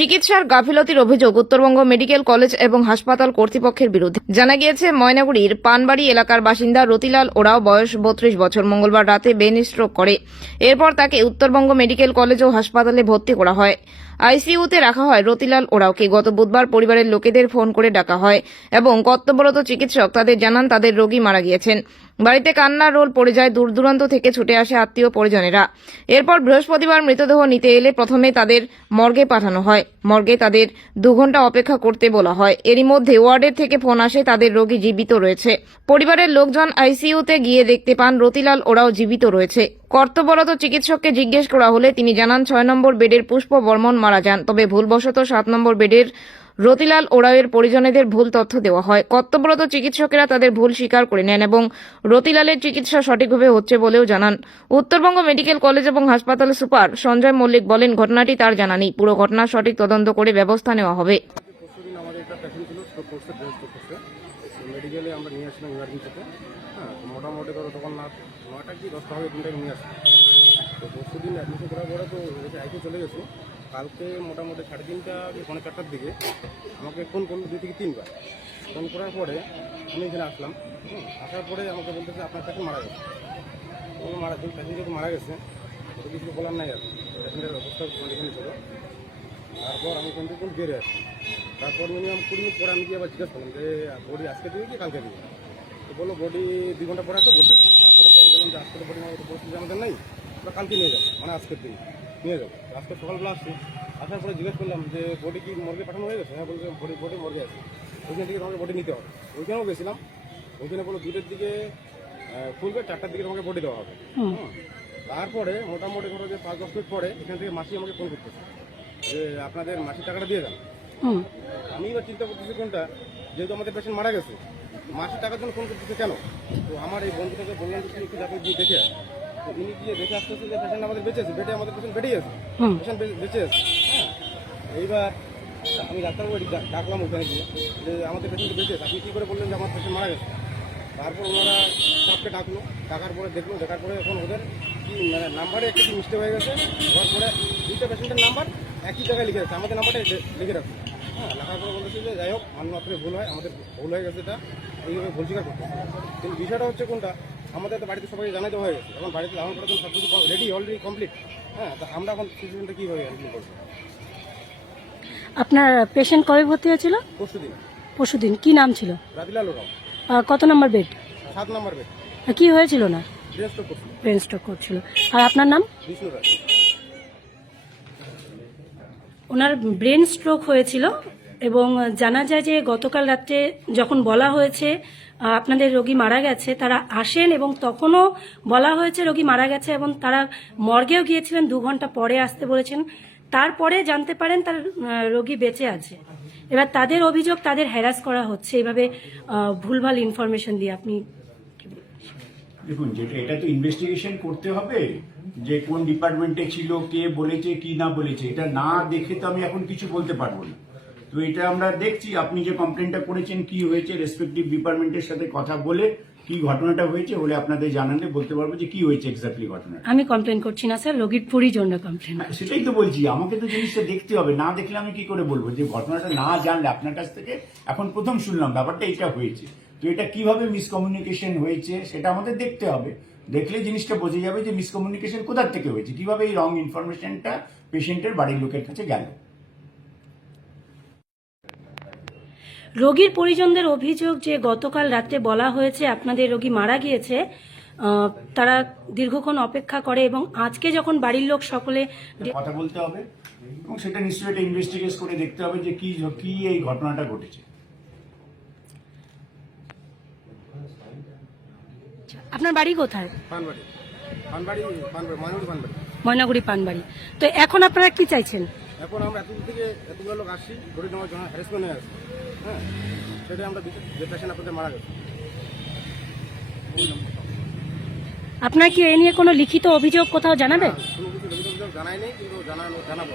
চিকিৎসার গাফিলতির অভিযোগ উত্তরবঙ্গ মেডিকেল কলেজ এবং হাসপাতাল কর্তৃপক্ষের বিরুদ্ধে। জানা গিয়েছে, ময়নাগুড়ির পানবাড়ি এলাকার বাসিন্দা রতিলাল ওরাও বয়স বত্রিশ বছর। মঙ্গলবার রাতে বেন স্ট্রোক করে। এরপর তাকে উত্তরবঙ্গ মেডিকেল কলেজ ও হাসপাতালে ভর্তি করা হয়। আইসিইউতে রাখা হয় রতিলাল ওরাওকে। গত বুধবার পরিবারের লোকেদের ফোন করে ডাকা হয় এবং কর্তব্যরত চিকিৎসক তাদের জানান তাদের রোগী মারা গিয়েছেন। বাড়িতে কান্নার রোল পড়ে যায়, দূর দূরান্ত থেকে ছুটে আসে আত্মীয় পরিজনেরা। এরপর বৃহস্পতিবার মৃতদেহ নিতে এলে প্রথমে তাদের মর্গে পাঠানো হয়। মর্গে তাদের দু ঘণ্টা অপেক্ষা করতে বলা হয়। এরই মধ্যে ওয়ার্ডের থেকে ফোন আসে, তাদের রোগী জীবিত রয়েছে। পরিবারের লোকজন আইসিইউতে গিয়ে দেখতে পান রতিলাল ওরাও জীবিত রয়েছে। কর্তব্যরত চিকিৎসককে জিজ্ঞেস করা হলে তিনি জানান, ছয় নম্বর বেডের পুষ্প বর্মন মারা যান। তবে ভুলবশত সাত নম্বর বেডের রতিলাল ওরাওয়ের পরিজনেদের ভুল তথ্য দেওয়া হয়। কর্তব্যরত চিকিৎসকেরা তাদের ভুল স্বীকার করে নেন এবং রতিলালের চিকিৎসা সঠিকভাবে হচ্ছে বলেও জানান। উত্তরবঙ্গ মেডিকেল কলেজ এবং হাসপাতাল সুপার সঞ্জয় মল্লিক বলেন, ঘটনাটি তার জানা নেই। পুরো ঘটনার সঠিক তদন্ত করে ব্যবস্থা নেওয়া হবে। একটা পেশেন্ট ছিল স্ট্রোক করছে ব্রেন স্ট্রোক করছে মেডিকেলে আমরা নিয়ে আসলাম ইমার্জেন্সিতে হ্যাঁ মোটামুটি ধরো তখন না নয়টা কি দশটা হবে তিনটায় নিয়ে আসলাম। তো পরশুদিন অ্যাডমিশন করার পরে তো আইতে চলে গেছি। কালকে মোটামুটি সাড়ে তিনটা কি পৌনে চারটার দিকে আমাকে ফোন করল দুই থেকে তিনবার। ফোন করার পরে আমি এখানে আসলাম। আসার পরে আমাকে বলতেছে, আপনার পেশেন্ট মারা গেছে। মারা পেশেন্ট যেহেতু মারা গেছে, তো কিছু বলার নাই আর পেশেন্টের অবস্থা কন্ডিশনে ছিল। তারপর আমি কোন কোন বেড়ে আসি তারপর মিনিমাম কুড়ি মিনিট পরে আমি গিয়ে আবার জিজ্ঞেস করলাম যে বডি আজকে দিবে কি কালকে দিবে তো বলল বডি দুই ঘণ্টা পরে আসো বলতেছি। তারপরে তো বললাম যে আজকে বডি আমার পরিস্থিতি আমাদের নাই আমরা কালকে নিয়ে যাব। মানে আজকের দিন নিয়ে যাব। আজকে সকালবেলা আসছি। আসার পরে জিজ্ঞেস করলাম যে বডি কি মর্গে পাঠানো হয়ে গেছে? হ্যাঁ বলছে বডি বডি মর্গে আছে। ওইখান থেকে তোমাকে বডি নিতে হবে। ওইখানেও গেছিলাম। ওইখানে বলল দুটোর দিকে খুলবে চারটার দিকে তোমাকে বডি দেওয়া হবে। তারপরে মোটামুটি ধরো যে পাঁচ দশ মিনিট পরে এখান থেকে মাসি আমাকে ফোন করতেছে যে আপনাদের মাসির টাকাটা দিয়ে দেন। আমি এবার চিন্তা করতেছি কোনটা? যেহেতু আমাদের পেশেন্ট মারা গেছে মাসের টাকার জন্য ফোন করতেছে কেন? তো আমার এই বন্ধুটাকে বললাম যে তুই একটু যাকে গিয়ে দেখে। তো উনি গিয়ে দেখে আসতেছে যে পেশেন্ট আমাদের বেঁচে আছে বেডে আমাদের পেশেন্ট বেডেই আছে। পেশেন্ট বেঁচে আছে। হ্যাঁ। এইবার আমি ডাক্তারবাবু ডাকলাম ওখানে গিয়ে যে আমাদের পেশেন্ট বেঁচে আছে। আপনি কী করে বললেন যে আমার পেশেন্ট মারা গেছে? তারপর ওনারা সবকে ডাকলো। ডাকার পরে দেখল দেখার পরে এখন ওদের কি মানে নাম্বারে একটা কি মিস্টেক হয়ে গেছে। হওয়ার পরে দুইটা পেশেন্টের নাম্বার একই জায়গায় লিখে আছে। আমাদের নাম্বারটা লিখে রাখছে হ্যাঁ লেখার পরে বলেছে যে যাই হোক মান্য আপনার ভুল হয় আমাদের ভুল হয়ে গেছে এটা এইভাবে ভুল স্বীকার করতে কিন্তু বিষয়টা হচ্ছে কোনটা? আমাদের তো বাড়িতে সবাইকে জানাই দেওয়া হয়ে গেছে এখন বাড়িতে জানানোর পরে সব কিছু রেডি অলরেডি কমপ্লিট হ্যাঁ তা আমরা এখন সিচুয়েশনটা কীভাবে হ্যান্ডেল করব? আপনার পেশেন্ট কবে ভর্তি হয়েছিল? পরশু দিন পরশুদিন কি নাম ছিল? রাদিলাল ওরাও কত নম্বর বেড সাত নম্বর বেড কি হয়েছিল না? ব্রেন স্ট্রোক করছিল। আর আপনার নাম? বিষ্ণু রায়। ওনার ব্রেন স্ট্রোক হয়েছিল এবং জানা যায় যে গতকাল রাত্রে যখন বলা হয়েছে আপনাদের রোগী মারা গেছে, তারা আসেন এবং তখনও বলা হয়েছে রোগী মারা গেছে এবং তারা মর্গেও গিয়েছিলেন, দু ঘণ্টা পরে আসতে বলেছেন। তারপরে জানতে পারেন তার রোগী বেঁচে আছে। এবার তাদের অভিযোগ তাদের হ্যারাস করা হচ্ছে। এইভাবে ভুলভাল ইনফরমেশন দিয়ে আপনি দেখুন যেটা এটা তো ইনভেস্টিগেশন করতে হবে যে কোন ডিপার্টমেন্টে ছিল কে বলেছে কি না বলেছে। এটা না দেখে তো আমি এখন কিছু বলতে পারব না। তো এটা আমরা দেখছি আপনি যে কমপ্লেনটা করেছেন কি হয়েছে রেসপেক্টিভ ডিপার্টমেন্টের সাথে কথা বলে কি ঘটনাটা হয়েছে বলে আপনাদের জানালে বলতে পারব যে কি হয়েছে এক্স্যাক্টলি ঘটনা আমি কমপ্লেন করছি না স্যার রোগীর পরিজন্য কমপ্লেন হ্যাঁ, সেটাই তো বলছি আমাকে তো জিনিসটা দেখতে হবে না দেখলে আমি কি করে বলব? যে ঘটনাটা না জানলে আপনার কাছ থেকে এখন প্রথম শুনলাম ব্যাপারটা এটা হয়েছে। তো এটা কীভাবে মিসকমিউনিকেশন হয়েছে সেটা আমাদের দেখতে হবে। দেখলে জিনিসটা বোঝা যাবে যে মিসকমিউনিকেশন কোথার থেকে হয়েছে কীভাবে এই রং ইনফরমেশনটা পেশেন্টের বাড়ির লোকের কাছে গেল। রোগীর পরিজনদের অভিযোগ যে গতকাল রাতে বলা হয়েছে আপনাদের রোগী মারা গিয়েছে তারা দীর্ঘক্ষণ অপেক্ষা করে এবং আজকে যখন বাড়ির লোক সকলে কথা বলতে হবে এবং সেটা নিশ্চয়ই একটা ইনভেস্টিগেট করে দেখতে হবে যে কি কি এই ঘটনাটা ঘটেছে। আপনার বাড়ি কোথায়? পানবাড়ি। পানবাড়ি পানবাড়ি ময়নাগুড়ি পানবাড়ি। ময়নাগুড়ি পানবাড়ি। তো এখন আপনারা কি চাইছেন? এখন আমরা এতদিন থেকে এতগুলো লোক আসছি গরিব নেওয়ার জন্য হ্যারাসমেন্ট হয়ে আসছি। হ্যাঁ সেটাই আমরা যে পেশেন্ট আপনাদের মারা গেছে। আপনার কি এ নিয়ে কোনো লিখিত অভিযোগ কোথাও জানাবে কোনো কিছু অভিযোগ জানাই নেই কিন্তু জানানো জানাব।